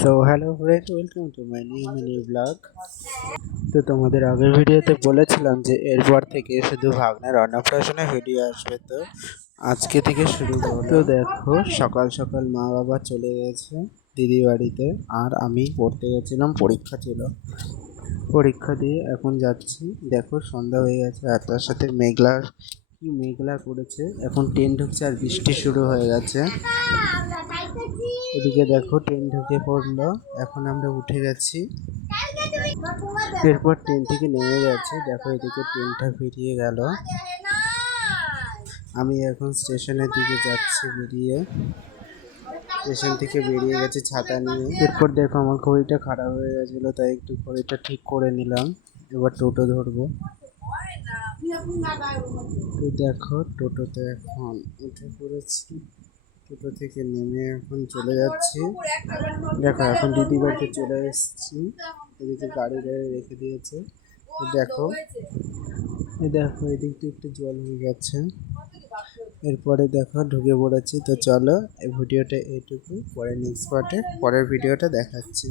So hello friends, welcome to my new mini blog. তো তোমাদের আগের ভিডিওতে বলেছিলাম যে এরপর থেকে শুধু ভাগ্নের অন্নপ্রাশনের ভিডিও আসবে। তো আজকে থেকে শুরু করলো। তো দেখো, সকাল সকাল মা বাবা চলে গেছে দিদি বাড়িতে, আর আমি পড়তে গেছিলাম, পরীক্ষা ছিল। পরীক্ষা দিয়ে এখন যাচ্ছি। দেখো সন্ধ্যা হয়ে গেছে, আর তার সাথে মেঘলা, কি মেঘলা করেছে। এখন ট্রেন ঢুকছে আর বৃষ্টি শুরু হয়ে গেছে। এদিকে দেখো ট্রেন ঢুকে পড়লো, এখন আমরা উঠে গেছি। এরপর ট্রেন থেকে নেমে গেছে। দেখো এদিকে ট্রেনটা বেরিয়ে গেল। আমি এখন স্টেশনের দিকে যাচ্ছি। স্টেশন থেকে বেরিয়ে গেছি ছাতা নিয়ে। এরপর দেখো আমার ঘড়িটা খারাপ হয়ে গেছিলো, তাই একটু ঘড়িটা ঠিক করে নিলাম। এবার টোটো ধরবো। তো দেখো টোটোতে এখন উঠে পড়েছি। টোটো থেকে নেমে এখন চলে যাচ্ছি। দেখো এখন দিদি বাড়িতে চলে এসেছি। এদিকে গাড়ি রেখে দিয়েছে। দেখো দেখো এদিকটা একটু জল হয়ে গেছে। এরপরে দেখো ঢুকে পড়েছি। তো চলো এই ভিডিওটা এইটুকু, পরে নেক্সট পার্টে পরের ভিডিওটা দেখাচ্ছি।